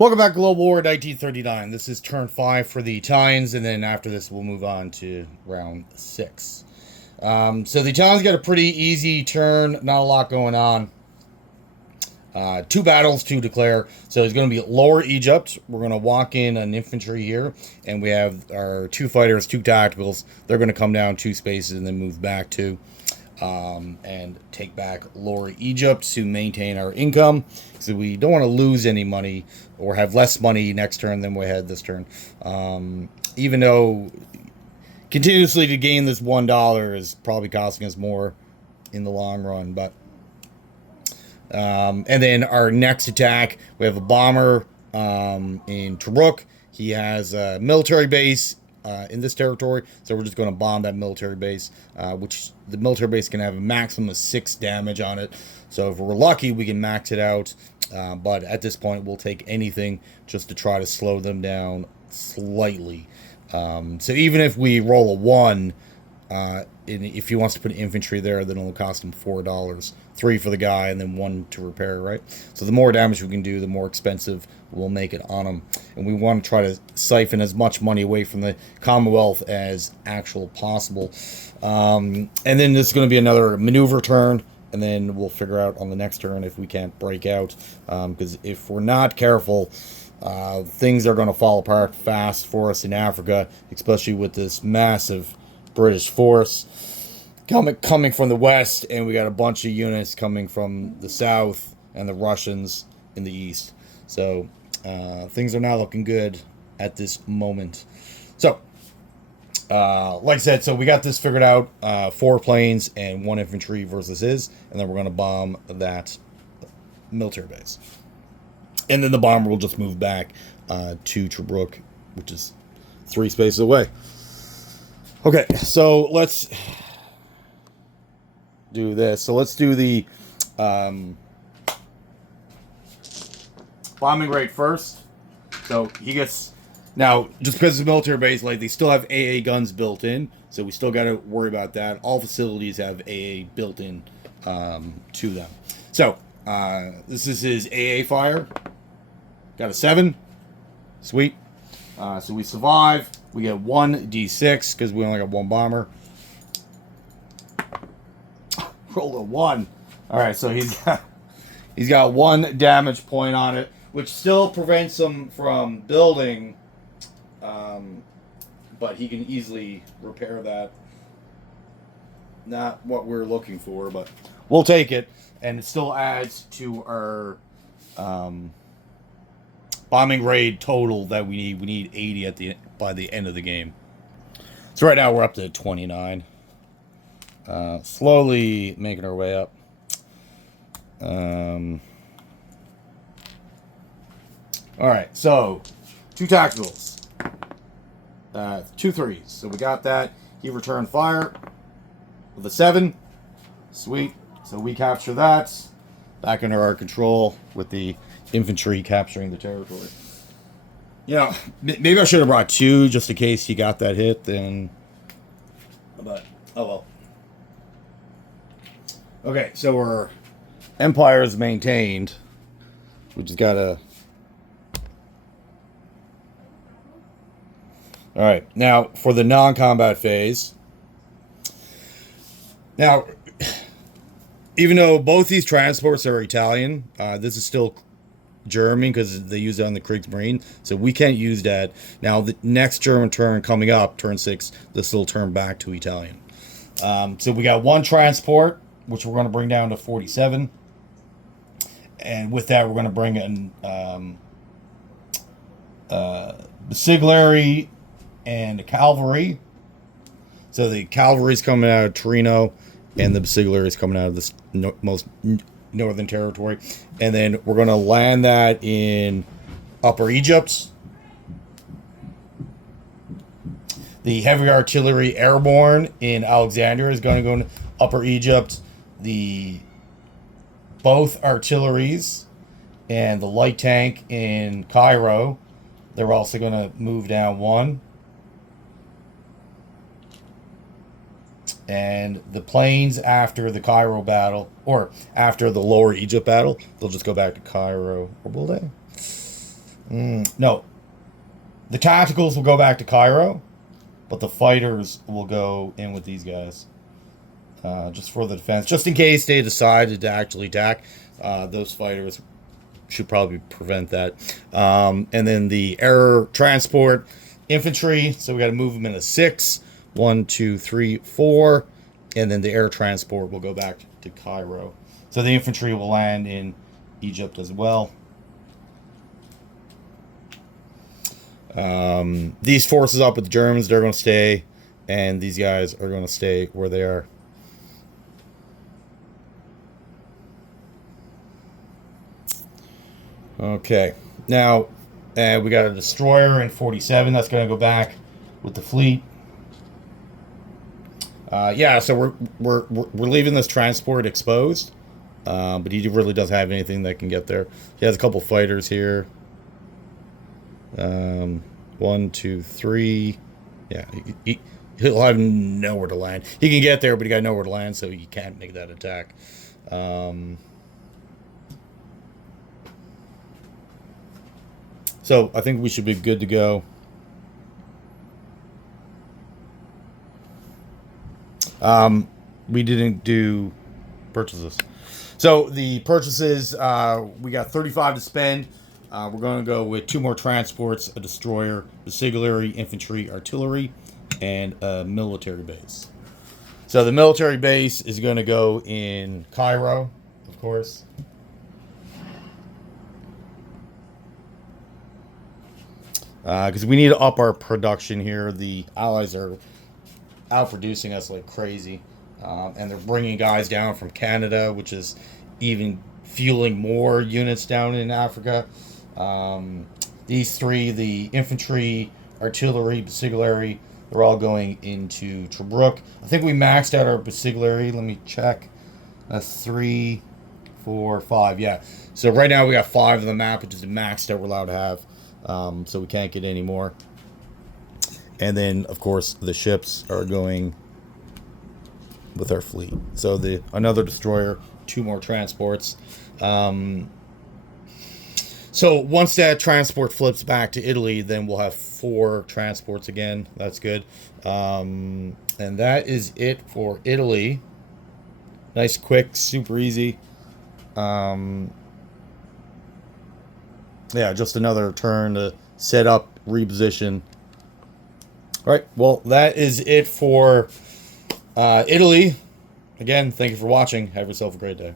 Welcome back to Global War 1939. This is turn 5 for the Italians, and then after this we'll move on to round 6. So the Italians got a pretty easy turn, not a lot going on. Two battles to declare. So it's going to be Lower Egypt. We're going to walk in an infantry here, and we have our two fighters, two tacticals. They're going to come down 2 spaces and then move back 2. And take back Lower Egypt to maintain our income. So we don't want to lose any money or have less money next turn than we had this turn. Even though continuously to gain this $1 is probably costing us more in the long run. But and then our next attack, we have a bomber in Taruk. He has a military base in this territory, so we're just going to bomb that military base, which the military base can have a maximum of 6 damage on it. So if we're lucky, we can max it out, but at this point, we'll take anything just to try to slow them down slightly. So even if we roll a 1, if he wants to put infantry there, then it'll cost him $4. 3 for the guy, and then 1 to repair, right? So the more damage we can do, the more expensive we'll make it on him. And we want to try to siphon as much money away from the Commonwealth as actual possible. And then there's going to be another maneuver turn, and then we'll figure out on the next turn if we can't break out. Because if we're not careful, things are going to fall apart fast for us in Africa, especially with this massive British force coming from the west, and we got a bunch of units coming from the south and the Russians in the east. So things are not looking good at this moment. So like I said, so we got this figured out, 4 planes and 1 infantry versus his, and then we're going to bomb that military base. And then the bomber will just move back to Tobruk, which is 3 spaces away. Okay, so let's do this. So let's do the bombing rate first. So he gets, now just because it's a military base, like they still have AA guns built in, so we still got to worry about that. All facilities have AA built in to them. So this is his AA fire. Got a 7. Sweet. So we survive. We get 1d6 because we only got 1 bomber. Rolled a 1. All right, so he's got 1 damage point on it, which still prevents him from building, but he can easily repair that. Not what we're looking for, but we'll take it, and it still adds to our bombing raid total that we need. We need 80 by the end of the game. So right now we're up to 29. Slowly making our way up. All right, so 2 tacticals, 2 3s. So we got that. He returned fire with a 7. Sweet. So we capture that. Back under our control with the infantry capturing the territory. You know, maybe I should have brought 2 just in case he got that hit. Then, but oh well. Okay, so our empire is maintained. We just gotta. All right, now for the non-combat phase. Now, even though both these transports are Italian, this is still German because they use it on the Kriegsmarine, so we can't use that. Now, the next German turn coming up, turn 6, this will turn back to Italian. So we got 1 transport, which we're going to bring down to 47. And with that, we're going to bring in Basigliere and cavalry. So the cavalry is coming out of Torino, and the Basigliere is coming out of this most northern territory. And then we're going to land that in Upper Egypt. The heavy artillery airborne in Alexandria is going to go into Upper Egypt. Both artilleries and the light tank in Cairo, they're also going to move down 1. And the planes after the Cairo battle, or after the Lower Egypt battle, they'll just go back to Cairo. Or will they? No, the tacticals will go back to Cairo, but the fighters will go in with these guys. Just for the defense, just in case they decided to actually attack. Those fighters should probably prevent that. And then the air transport infantry, so we got to move them in a 6. 1, 2, 3, 4. And then the air transport will go back to Cairo. So the infantry will land in Egypt as well. These forces up with the Germans, they're going to stay. And these guys are going to stay where they are. Okay, now we got a destroyer in 47. That's going to go back with the fleet. Yeah, so we're leaving this transport exposed, but he really doesn't have anything that can get there. He has a couple fighters here. 1, 2, 3. Yeah, he'll have nowhere to land. He can get there, but he got nowhere to land, so he can't make that attack. So I think we should be good to go. We didn't do purchases. So the purchases, we got 35 to spend. We're going to go with 2 more transports, a destroyer, auxiliary, infantry, artillery, and a military base. So the military base is going to go in Cairo, of course. Because we need to up our production here. The Allies are outproducing us like crazy. And they're bringing guys down from Canada, which is even fueling more units down in Africa. These 3, the infantry, artillery, auxiliary, they're all going into Tobruk. I think we maxed out our auxiliary. Let me check. That's 3, 4, 5. Yeah. So right now we got 5 on the map, which is the max that we're allowed to have. So we can't get any more. And then, of course, the ships are going with our fleet. So another destroyer, 2 more transports. So once that transport flips back to Italy, then we'll have 4 transports again. That's good. And that is it for Italy. Nice, quick, super easy. Yeah, just another turn to set up, reposition. All right, well, that is it for Italy. Again, thank you for watching. Have yourself a great day.